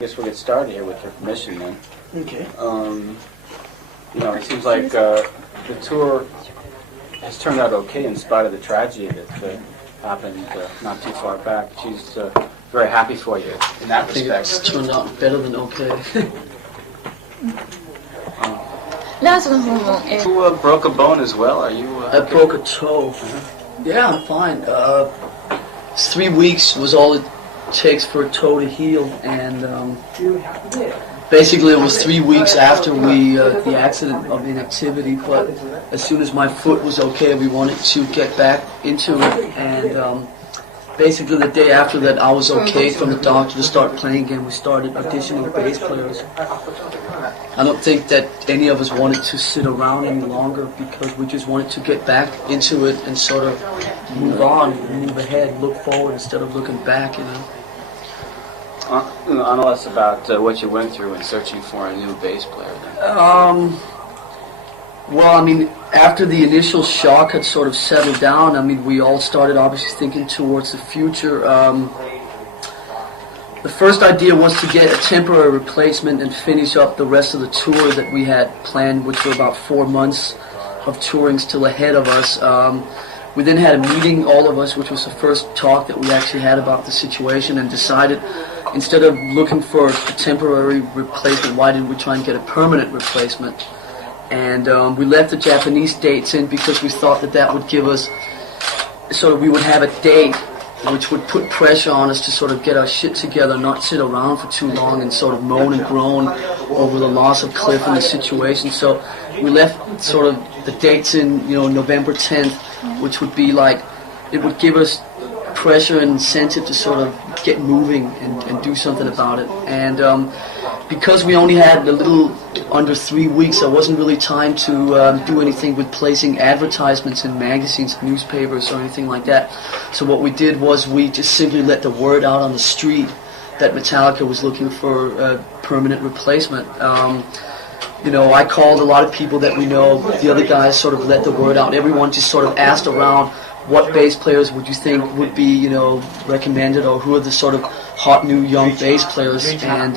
I guess we'll get started here with your permission then. Okay. It seems like the tour has turned out okay in spite of the tragedy that happened not too far back. She's very happy for you in that respect. I think it's turned out better than okay. You broke a bone as well. Are you? I broke a toe. Yeah, I'm fine. 3 weeks was all it takes for a toe to heal, and basically it was 3 weeks after the accident of inactivity. But as soon as my foot was okay, we wanted to get back into it, and basically the day after that I was okay from the doctor to start playing again. We started auditioning bass players. I don't think that any of us wanted to sit around any longer because we just wanted to get back into it and sort of move on, move ahead, look forward instead of looking back, On us about what you went through in searching for a new bass player then. Well, I mean, after the initial shock had sort of settled down, I mean, we all started obviously thinking towards the future. The first idea was to get a temporary replacement and finish up the rest of the tour that we had planned, which were about 4 months of touring still ahead of us. We then had a meeting, all of us, which was the first talk that we actually had about the situation, and decided instead of looking for a temporary replacement, why didn't we try and get a permanent replacement? And we left the Japanese dates in because we thought that that would give us, sort of, we would have a date which would put pressure on us to sort of get our shit together, not sit around for too long and sort of moan and groan over the loss of Cliff and the situation. So we left sort of the dates in, November 10th, which would be like, it would give us pressure and incentive to sort of get moving and do something about it. And because we only had a little under 3 weeks, there wasn't really time to do anything with placing advertisements in magazines, newspapers, or anything like that. So what we did was we just simply let the word out on the street that Metallica was looking for a permanent replacement. I called a lot of people that we know. The other guys sort of let the word out. Everyone just sort of asked around, what bass players would you think would be, recommended, or who are the sort of hot new young bass players? And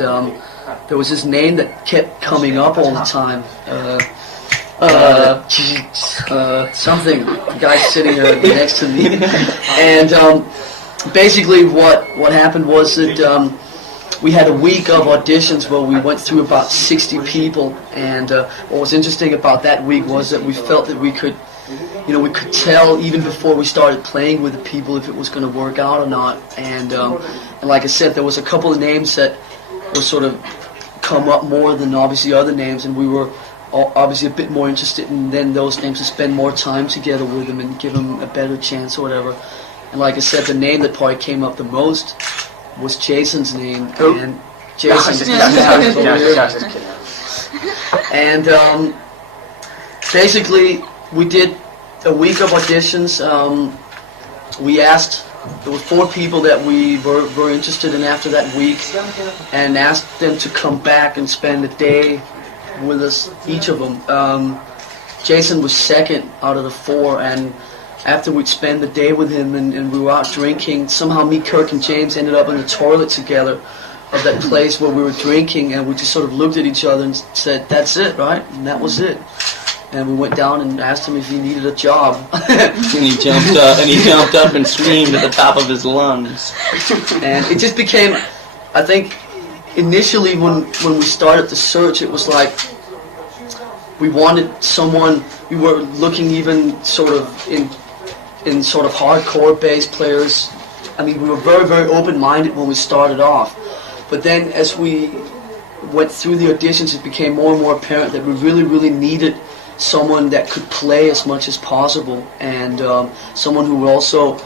there was this name that kept coming up all the time. Something. The guy sitting next to me. And basically what happened was that we had a week of auditions where we went through about 60 people. And what was interesting about that week was that we felt that we could tell even before we started playing with the people if it was going to work out or not. And like I said, there was a couple of names that were sort of come up more than obviously other names, and we were obviously a bit more interested in then those names to spend more time together with them and give them a better chance or whatever. And like I said, the name that probably came up the most was Jason's name. And Jason. And basically, we did a week of auditions. There were 4 people that we were interested in after that week, and asked them to come back and spend a day with us, each of them. Jason was second out of the 4, and after we'd spend the day with him and we were out drinking, somehow me, Kirk, and James ended up in the toilet together of that place where we were drinking, and we just sort of looked at each other and said, "That's it, right?" And that was it. And we went down and asked him if he needed a job. And he jumped up and screamed at the top of his lungs. And it just became, I think, initially when we started the search, it was like we wanted someone. We were looking even sort of in sort of hardcore bass players. I mean, we were very, very open-minded when we started off. But then as we went through the auditions, it became more and more apparent that we really, really needed someone that could play as much as possible, and someone who would also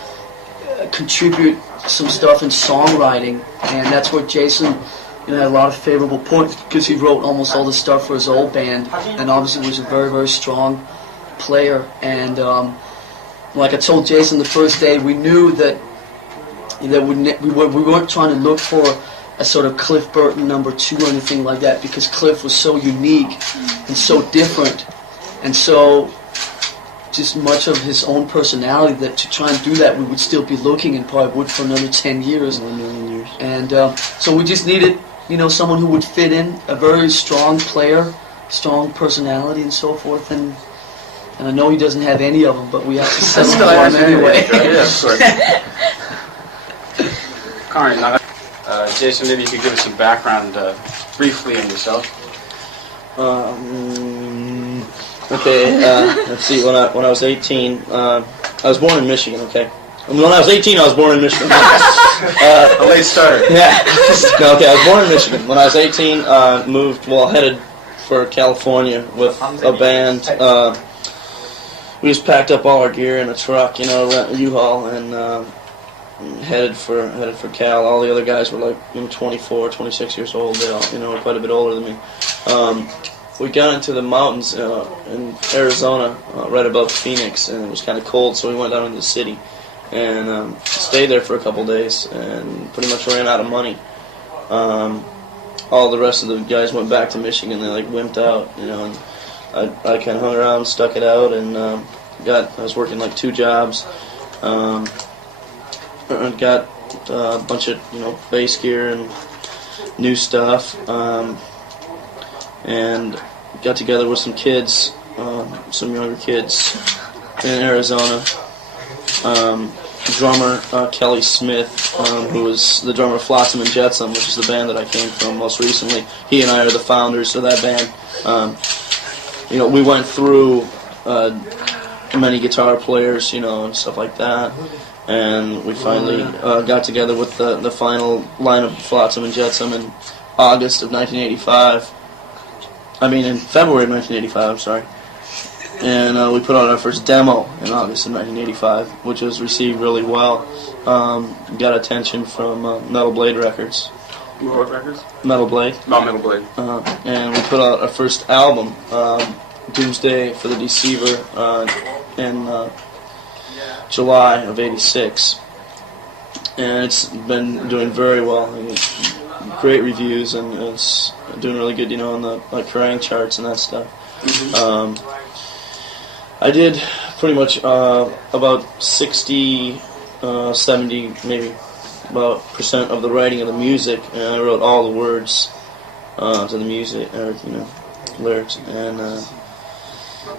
contribute some stuff in songwriting. And that's where Jason had a lot of favorable points, because he wrote almost all the stuff for his old band, and obviously was a very, very strong player. And like I told Jason the first day, we knew that we weren't trying to look for a sort of Cliff Burton #2 or anything like that, because Cliff was so unique and so different, and so just much of his own personality, that to try and do that, we would still be looking, and probably would for another 10 years. And so we just needed someone who would fit in, a very strong player, strong personality, and so forth. And I know he doesn't have any of them, but we have to settle for him anyway. Yeah, of course. Karen, Jason, maybe you could give us some background briefly on yourself. Okay, let's see. When I was 18, I was born in Michigan. Okay, when I was 18, I was born in Michigan. A late starter. Yeah. No, okay, I was born in Michigan. When I was 18, headed for California with a band. We just packed up all our gear in a truck, rent a U-Haul, and headed for Cal. All the other guys were like 24, 26 years old. They all, were quite a bit older than me. We got into the mountains in Arizona, right above Phoenix, and it was kind of cold, so we went down into the city and stayed there for a couple days, and pretty much ran out of money. All the rest of the guys went back to Michigan. They wimped out, and I kind of hung around, stuck it out, and I was working 2 jobs. And got a bunch of bass gear and new stuff, and got together with some kids, some younger kids in Arizona. Drummer Kelly Smith, who was the drummer of Flotsam and Jetsam, which is the band that I came from most recently. He and I are the founders of that band. We went through many guitar players, and stuff like that. And we finally got together with the final line of Flotsam and Jetsam in August of 1985. In February of 1985, I'm sorry. And we put out our first demo in August of 1985, which was received really well. Got attention from Metal Blade Records. What records? Metal Blade. No, Metal Blade. And we put out our first album, Doomsday for the Deceiver, in July of '86, and it's been doing very well. Great reviews, and it's doing really good, on the Kerrang charts and that stuff. I did pretty much about 60, 70, maybe about % of the writing of the music, and I wrote all the words to the music, or lyrics, and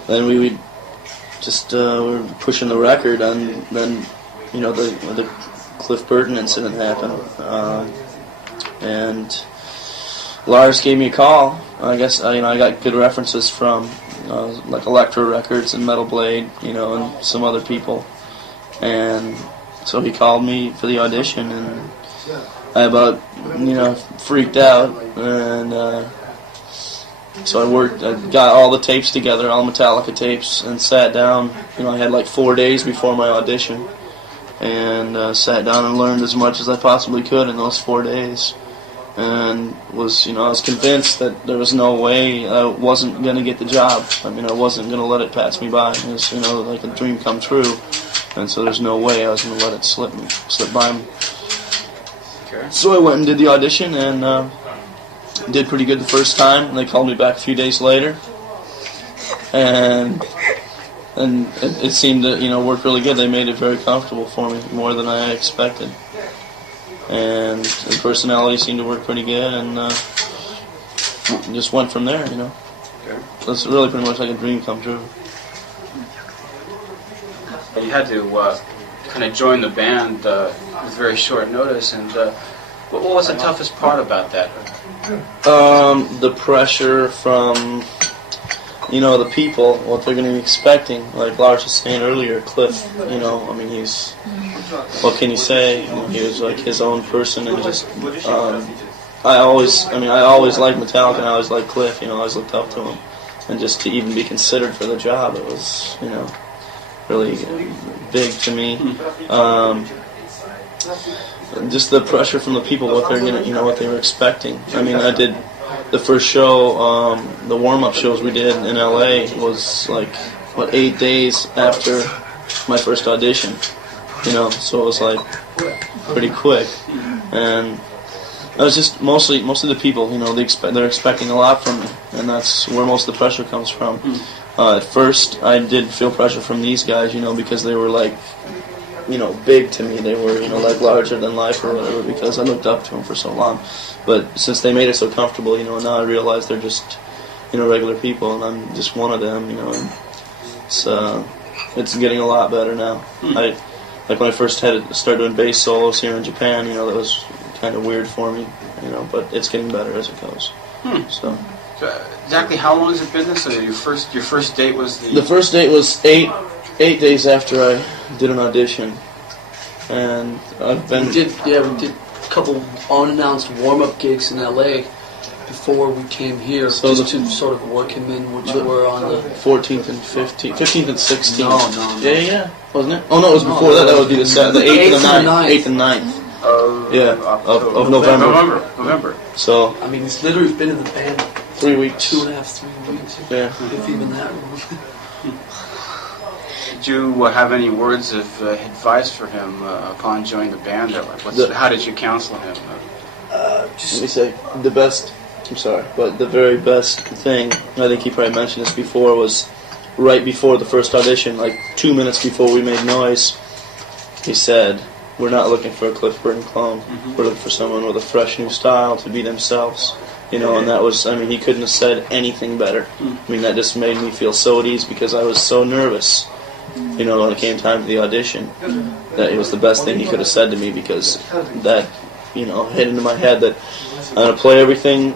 then we would. We were pushing the record, and then the Cliff Burton incident happened, and Lars gave me a call. I guess I got good references from Elektra Records and Metal Blade, and some other people, and so he called me for the audition, and I about freaked out, and so I got all the tapes together, all Metallica tapes, and sat down. I had 4 days before my audition, and sat down and learned as much as I possibly could in those 4 days, and I was convinced that there was no way I wasn't going to get the job. I wasn't going to let it pass me by. It was, like a dream come true, and so there's no way I was going to let it slip by me. Okay. So I went and did the audition, and did pretty good the first time. They called me back a few days later, and it seemed to work really good. They made it very comfortable for me, more than I expected, and the personality seemed to work pretty good, and just went from there. Okay. So it's really pretty much like a dream come true. You had to kind of join the band with very short notice, and what was the toughest part about that? The pressure from, the people, what they're going to be expecting. Like Lars was saying earlier, Cliff, he's, what can you say? He was like his own person, and just, I always liked Metallica, and I always liked Cliff, I always looked up to him. And just to even be considered for the job, it was, really big to me. Just the pressure from the people, what they're gonna, what they were expecting. I did the first show, the warm-up shows we did in LA was 8 days after my first audition, so it was pretty quick, and it was just mostly the people, they're expecting a lot from me, and that's where most of the pressure comes from. At first, I did feel pressure from these guys, because they were big to me. They were, like larger than life or whatever, because I looked up to them for so long. But since they made it so comfortable, now I realize they're just, regular people, and I'm just one of them, and it's getting a lot better now. Like when I first started doing bass solos here in Japan, that was kind of weird for me, but it's getting better as it goes. So exactly how long has it been? So your first date was the first date was eight days after I did an audition, and I've been we did a couple unannounced warm-up gigs in LA before we came here, So just to sort of work him in, which were on the 14th and 15th and 16th. No. Yeah, wasn't it? Oh no, it was before that. That would be the 8th and the 9th. 8th and 9th. Of November. So I mean, he's literally been in the band 3 weeks. 2.5, 3 weeks. Yeah. If even that. Did you have any words of advice for him upon joining the band? How did you counsel him? Let me say the best. I'm sorry, but the very best thing, I think he probably mentioned this before, was right before the first audition, like 2 minutes before we made noise, he said, "We're not looking for a Cliff Burton clone. We're looking for someone with a fresh new style to be themselves." And that was, he couldn't have said anything better. That just made me feel so at ease, because I was so nervous, when it came time to the audition, that it was the best thing he could have said to me, because that, hit into my head that I'm going to play everything,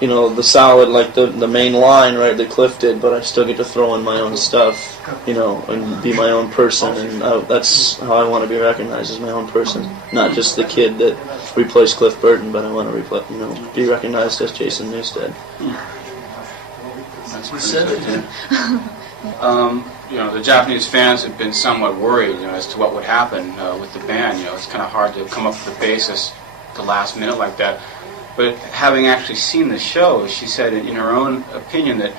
the solid, like the main line, right, that Cliff did, but I still get to throw in my own stuff, and be my own person, and that's how I want to be recognized, as my own person, not just the kid that replaced Cliff Burton, but I want to be recognized as Jason Newsted. That's what he said. The Japanese fans have been somewhat worried, as to what would happen with the band. It's kind of hard to come up with a basis at the last minute like that. But having actually seen the show, she said in her own opinion that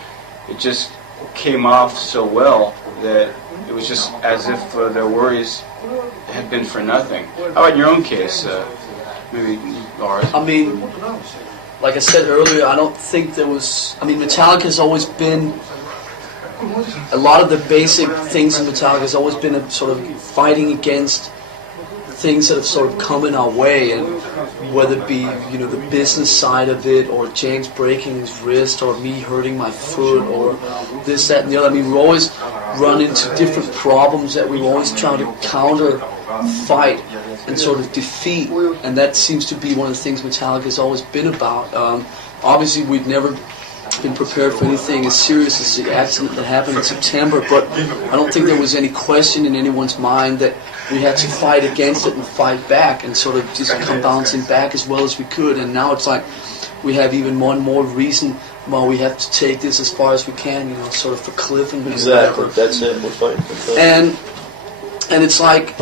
it just came off so well that it was just as if their worries had been for nothing. How about in your own case, maybe Lars? Like I said earlier, I don't think there was... Metallica has always been... A lot of the basic things in Metallica has always been a sort of fighting against things that have sort of come in our way, and whether it be the business side of it, or James breaking his wrist, or me hurting my foot, or this, that, and the other. We always run into different problems that we always try to counter, fight, and sort of defeat, and that seems to be one of the things Metallica has always been about. Obviously, we'd never been prepared for anything as serious as the accident that happened in September, but I don't think there was any question in anyone's mind that we had to fight against it and fight back and sort of just come bouncing back as well as we could. And now it's like we have even one more reason why we have to take this as far as we can, sort of for Cliff and exactly. Whatever. That's it. We're fighting for Cliff. And it's like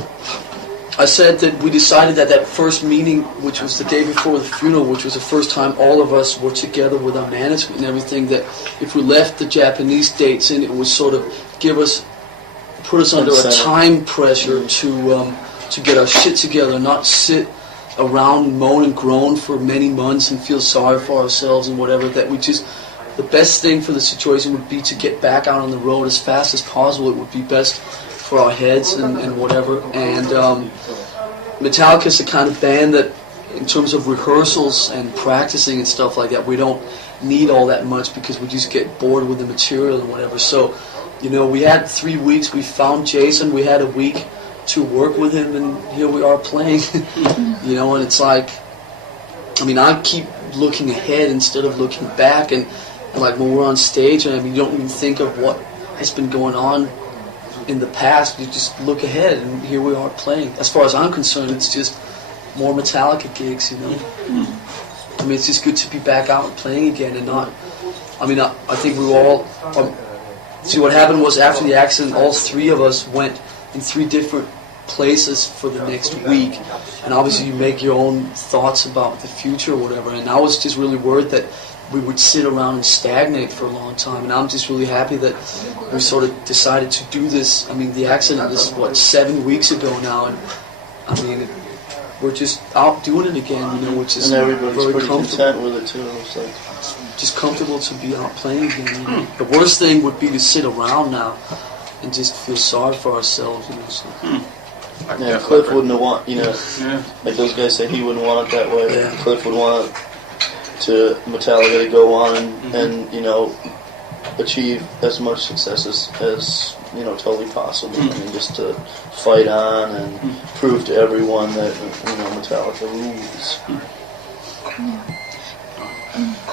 I said that we decided that first meeting, which was the day before the funeral, which was the first time all of us were together with our management and everything, that if we left the Japanese dates in, it would sort of put us under a time pressure to get our shit together, not sit around, moan and groan for many months and feel sorry for ourselves and whatever. That the best thing for the situation would be to get back out on the road as fast as possible. It would be best for our heads and whatever. And Metallica is the kind of band that, in terms of rehearsals and practicing and stuff like that, we don't need all that much, because we just get bored with the material and whatever. So, we had 3 weeks. We found Jason. We had a week to work with him, and here we are playing. And it's like, I keep looking ahead instead of looking back, and like when we're on stage, and you don't even think of what has been going on in the past. You just look ahead, and here we are playing. As far as I'm concerned, it's just more Metallica gigs, it's just good to be back out and playing again, and not... I think we were all... see, what happened was, after the accident, all three of us went in 3 different places for the next week, and obviously you make your own thoughts about the future or whatever, and I was just really worried that we would sit around and stagnate for a long time, and I'm just really happy that we sort of decided to do this. The accident is, 7 weeks ago now, and we're just out doing it again, which is and everybody's very pretty comfortable. content with it too. It's like just comfortable to be out playing again. The worst thing would be to sit around now and just feel sorry for ourselves. So. Yeah, Cliff wouldn't have want, Yeah. like those guys say he wouldn't want it that way. Yeah. Cliff would want to Metallica to go on and achieve as much success as totally possible. I mean, just to fight on and prove to everyone that Metallica rules.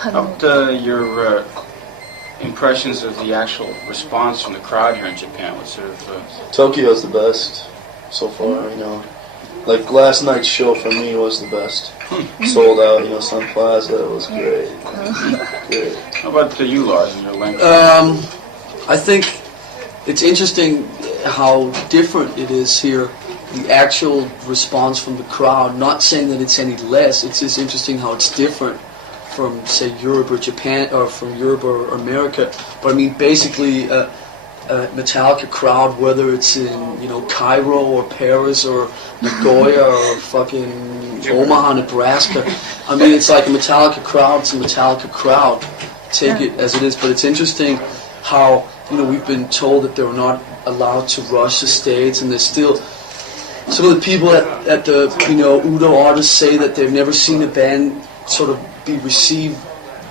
About your impressions of the actual response from the crowd here in Japan, what sort of... Tokyo's the best so far, Like last night's show for me was the best. Sold out, Sun Plaza, it was great. Great. How about you, Lars, and your length? I think it's interesting how different it is here. The actual response from the crowd, not saying that it's any less, it's just interesting how it's different from, say, Europe or Japan, or from Europe or America. But I mean, basically, a Metallica crowd, whether it's in, Cairo or Paris or Nagoya or fucking Omaha, Nebraska. I mean, it's like a Metallica crowd, it's a Metallica crowd. Take it as it is. But it's interesting how, we've been told that they're not allowed to rush the stage, and there's still some of the people at the, Udo artists say that they've never seen a band sort of be received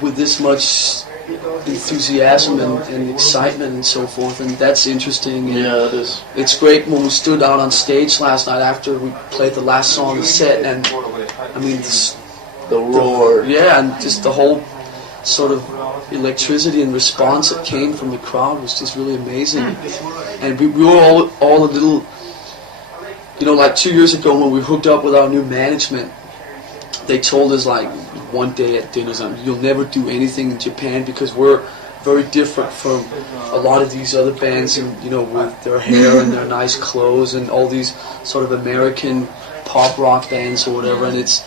with this much enthusiasm and excitement and so forth, and that's interesting. And yeah, it is. It's great when we stood out on stage last night after we played the last song of the set, and I mean, the roar. And just the whole sort of electricity and response that came from the crowd was just really amazing. And we were all a little, like 2 years ago when we hooked up with our new management, they told us like one day at dinner, you'll never do anything in Japan because we're very different from a lot of these other bands, and with their hair and their nice clothes and all these sort of American pop rock bands or whatever. And it's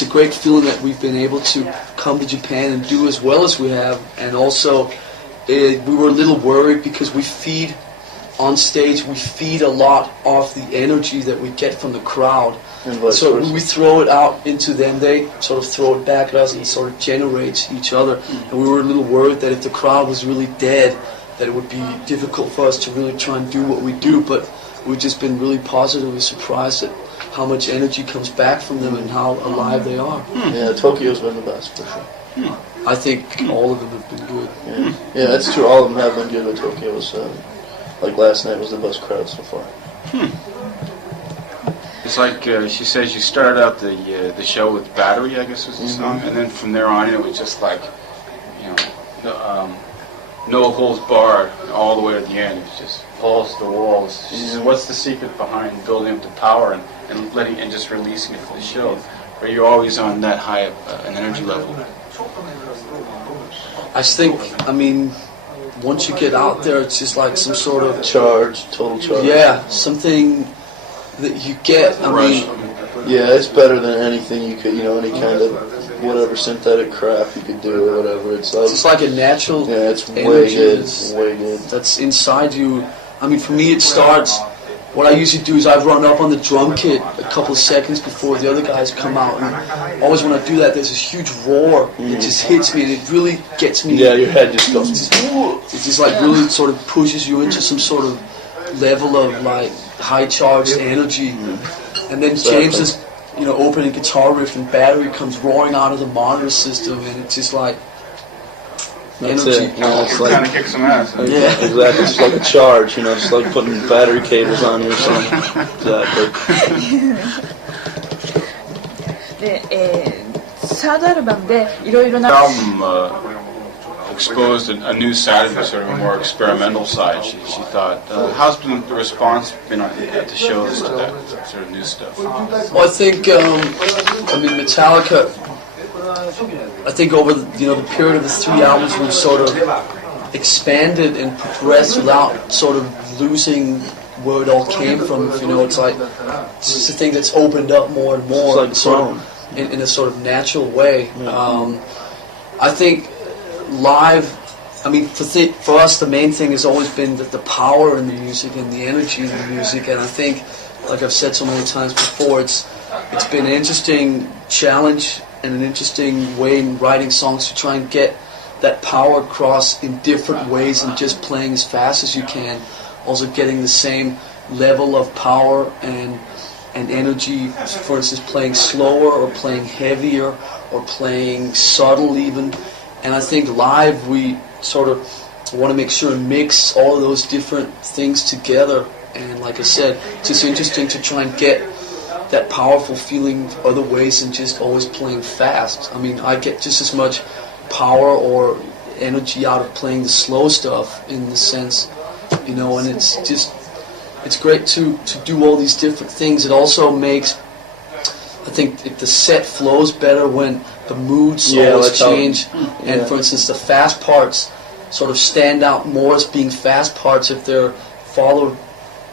a great feeling that we've been able to come to Japan and do as well as we have. And also, we were a little worried because we feed on stage. We feed a lot off the energy that we get from the crowd. So we throw it out into them, they sort of throw it back at us, and it sort of generates each other. And we were a little worried that if the crowd was really dead, that it would be difficult for us to really try and do what we do. But we've just been really positively surprised at how much energy comes back from them and how alive they are. Yeah, Tokyo's been the best for sure. I think all of them have been good. Yeah, that's true. All of them have been good, but Tokyo's, like last night, was the best crowd so far. It's like she says you started out the show with Battery, I guess was the song, and then from there on it was just like, no holds barred all the way to the end. It was just balls to the walls. She says, what's the secret behind building up the power and letting and just releasing it for the show? Where you're always on that high an energy level. I think, once you get out there, it's just like some sort of total charge. Yeah, something that you get. Yeah, it's better than anything you could, any kind of whatever synthetic crap you could do or whatever. It's just like a natural. Yeah, it's way good. Way good. That's inside you. For me, it starts. What I usually do is I run up on the drum kit a couple of seconds before the other guys come out, and always when I do that, there's this huge roar that just hits me, and it really gets me. Yeah, your head just goes. It just like really sort of pushes you into some sort of level of like high charged energy, and then James's opening guitar riff and Battery comes roaring out of the monitor system, and it's just like That's energy. it. Yeah, it's like, Kind of kick some ass. Huh? yeah, exactly. It's like a charge, just like putting battery cables on you or something. Exactly. で、サードアルバムでいろいろな Album exposed a new side of it, sort of a more experimental side. She thought, how's been the response been at the shows to that sort of new stuff? Well, I think Metallica. I think over the period of the 3 albums, we've sort of expanded and progressed without sort of losing where it all came from. It's like it's just a thing that's opened up more and more, it's like in a sort of natural way. I think live. For us, the main thing has always been that the power in the music and the energy in the music, and I think, like I've said so many times before, it's been an interesting challenge and an interesting way in writing songs to try and get that power across in different ways than just playing as fast as you can. Also getting the same level of power and energy, for instance, playing slower or playing heavier or playing subtle even. And I think live we sort of want to make sure and mix all of those different things together. And like I said, it's just interesting to try and get that powerful feeling other ways than just always playing fast. I mean, I get just as much power or energy out of playing the slow stuff in the sense, you know, and it's great to do all these different things. It also makes, I think, if the set flows better when the moods always change. And for instance, the fast parts sort of stand out more as being fast parts if they're followed,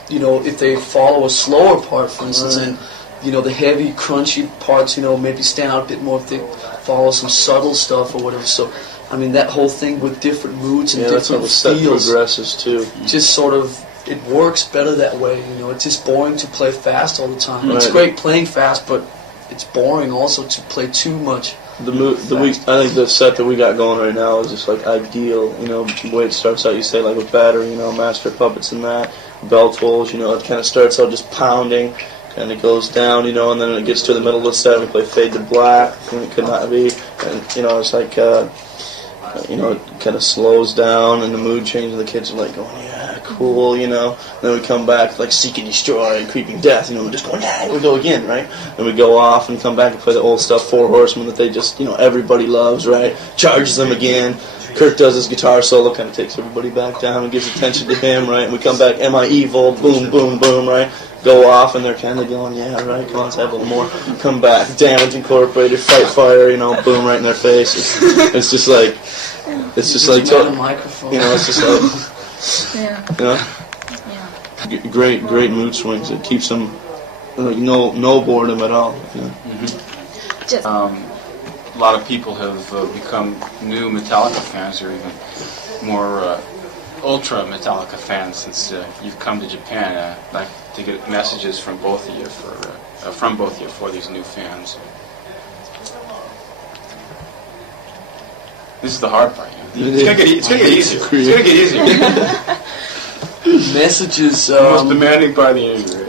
you know, if they follow a slower part, for instance, and, you know, the heavy, crunchy parts, you know, maybe stand out a bit more if they follow some subtle stuff or whatever. So, I mean, that whole thing with different moods and different feels progresses too. Just sort of, it works better that way, you know. It's just boring to play fast all the time. Right. It's great playing fast, but it's boring also to play too much. I think the set that we got going right now is just like ideal, you know, the way it starts out, you say, like with battery, you know, master puppets and that, bell tolls, you know, it kind of starts out just pounding, kind of goes down, you know, and then it gets to the middle of the set, we play Fade to Black, and it could not be, and, you know, it's like, you know, it kind of slows down, and the mood changes, and the kids are like going, yeah, cool, you know, and then we come back, like Seek and Destroy, and Creeping Death, you know, we're just going, yeah, we go again, right, and we go off and come back and play the old stuff, Four Horsemen, that they just, you know, everybody loves, right, charges them again, Kirk does his guitar solo, kind of takes everybody back down and gives attention to him, right, and we come back, Am I Evil, boom, boom, boom, right, go off, and they're kind of going, yeah, right, come on, let's have a little more, come back, Damage Incorporated, Fight Fire, you know, boom, right in their face, it's just like, Microphone. you know, it's just like, you know, great mood swings. It keeps them like no boredom at all. You know? A lot of people have become new Metallica fans, or even more ultra Metallica fans since you've come to Japan. I'd like to get messages from both of you for these new fans. This is the hard part. It's gonna get easier. It's gonna get easier. Messages. Most demanding part of the interview.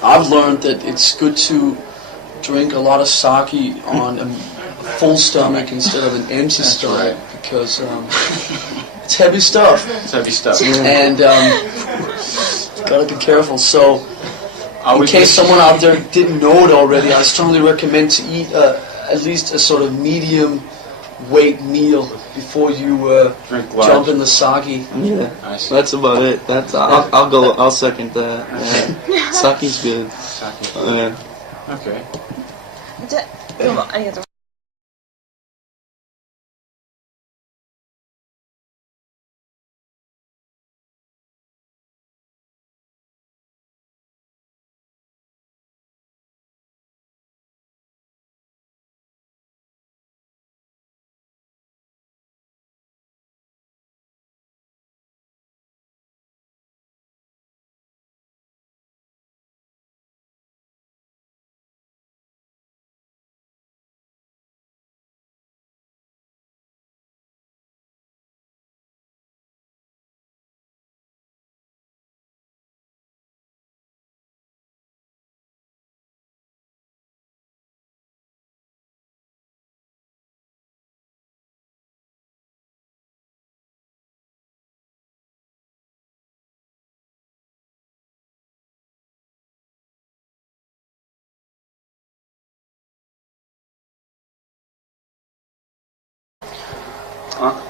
I've learned that it's good to drink a lot of sake on a full stomach instead of an empty stomach, because it's heavy stuff. It's heavy stuff. And gotta be careful. So, in case someone out there didn't know it already, I strongly recommend to eat at least a sort of medium weight meal before you jump in the sake. Yeah, that's about it. I'll second that. Yeah. Sake's good. Yeah. Okay. じゃあどうもありがとう。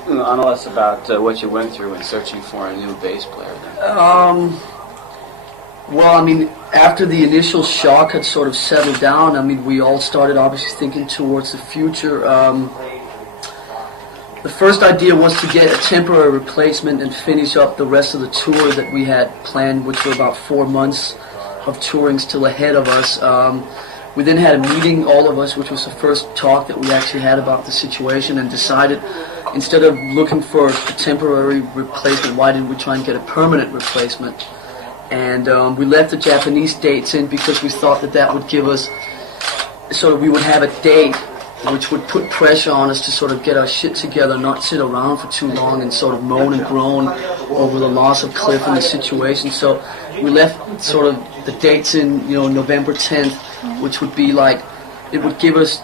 I know less about what you went through in searching for a new bass player then. Well, I mean, after the initial shock had sort of settled down, I mean, we all started obviously thinking towards the future. The first idea was to get a temporary replacement and finish up the rest of the tour that we had planned, which were about 4 months of touring still ahead of us. We then had a meeting, all of us, which was the first talk that we actually had about the situation, and decided, instead of looking for a temporary replacement, why didn't we try and get a permanent replacement? And we left the Japanese dates in because we thought that would give us, so we would have a date which would put pressure on us to sort of get our shit together, not sit around for too long and sort of moan and groan over the loss of Cliff and the situation. So we left sort of the dates in, November 10th, which would be like, it would give us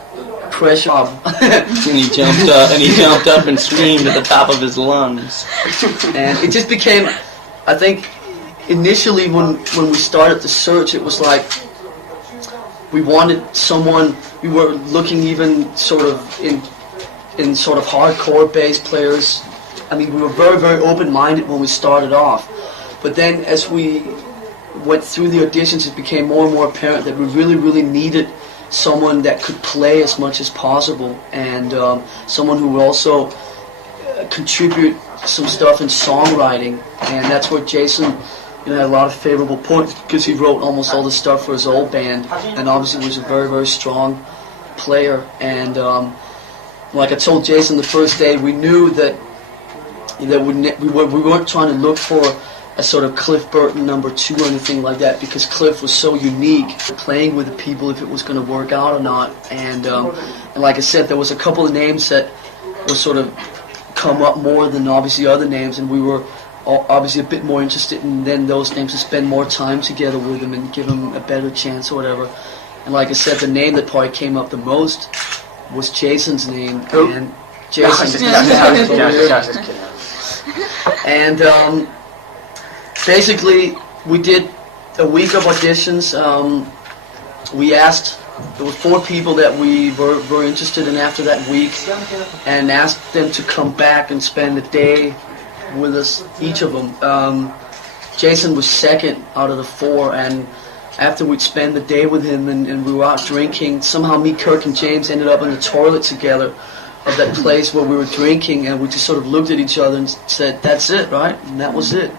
pressure. And he jumped up and screamed at the top of his lungs. And it just became, I think, initially when we started the search, it was like we wanted someone. We were looking even sort of in sort of hardcore bass players. I mean, we were very, very open-minded when we started off. But then as we went through the auditions, it became more and more apparent that we really, really needed someone that could play as much as possible, and someone who would also contribute some stuff in songwriting. And that's where Jason had a lot of favorable points, because he wrote almost all the stuff for his old band, and obviously was a very, very strong player. And like I told Jason the first day, we knew that we weren't trying to look for a sort of Cliff Burton #2 or anything like that, because Cliff was so unique, playing with the people if it was going to work out or not. And like I said, there was a couple of names that were sort of come up more than obviously other names, and we were obviously a bit more interested in then those names to spend more time together with them and give them a better chance or whatever. And like I said, the name that probably came up the most was Jason's name. And Jason. And basically, we did a week of auditions. We asked, there were 4 people that we were interested in after that week, and asked them to come back and spend a day with us, each of them. Jason was second out of the 4, and after we'd spend the day with him and we were out drinking, somehow me, Kirk, and James ended up in the toilet together of that place where we were drinking, and we just sort of looked at each other and said, "That's it, right?" And that was it.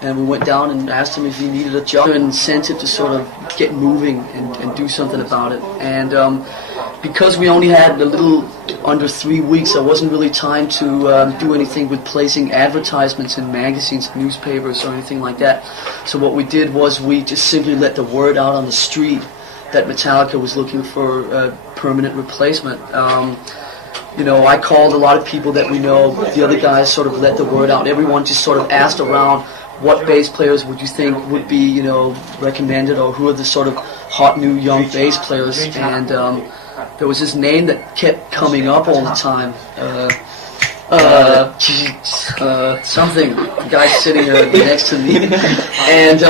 And we went down and asked him if he needed a job, an incentive to sort of get moving and do something about it. And because we only had a little under 3 weeks, there wasn't really time to do anything with placing advertisements in magazines, newspapers, or anything like that. So what we did was we just simply let the word out on the street that Metallica was looking for a permanent replacement. I called a lot of people that we know. The other guys sort of let the word out. Everyone just sort of asked around, what bass players would you think would be, recommended, or who are the sort of hot new young bass players? And there was this name that kept coming up all the time. Something. The guy sitting next to me. And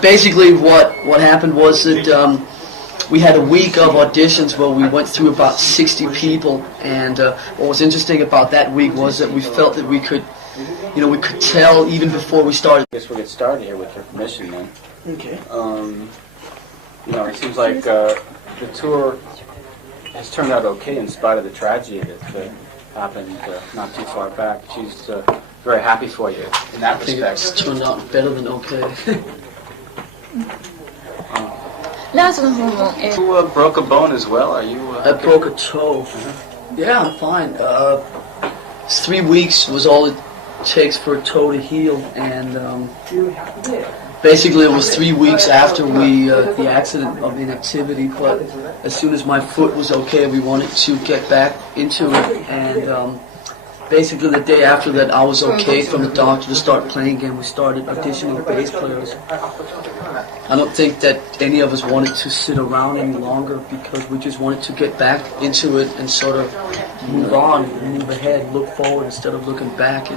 basically what happened was that we had a week of auditions where we went through about 60 people. And what was interesting about that week was that we felt that we could tell even before we started. I guess we'll get started here with your permission then. Okay. It seems like the tour has turned out okay in spite of the tragedy that happened not too far back. She's very happy for you in that I think respect. it's turned out better than okay. You broke a bone as well. Are you? I broke a toe. Yeah, I'm fine. 3 weeks was all it takes for a toe to heal, and basically it was 3 weeks after the accident of inactivity. But as soon as my foot was okay, we wanted to get back into it, and basically the day after that I was okay from the doctor to start playing again. We started auditioning bass players. I don't think that any of us wanted to sit around any longer, because we just wanted to get back into it and sort of move on, move ahead, look forward instead of looking back,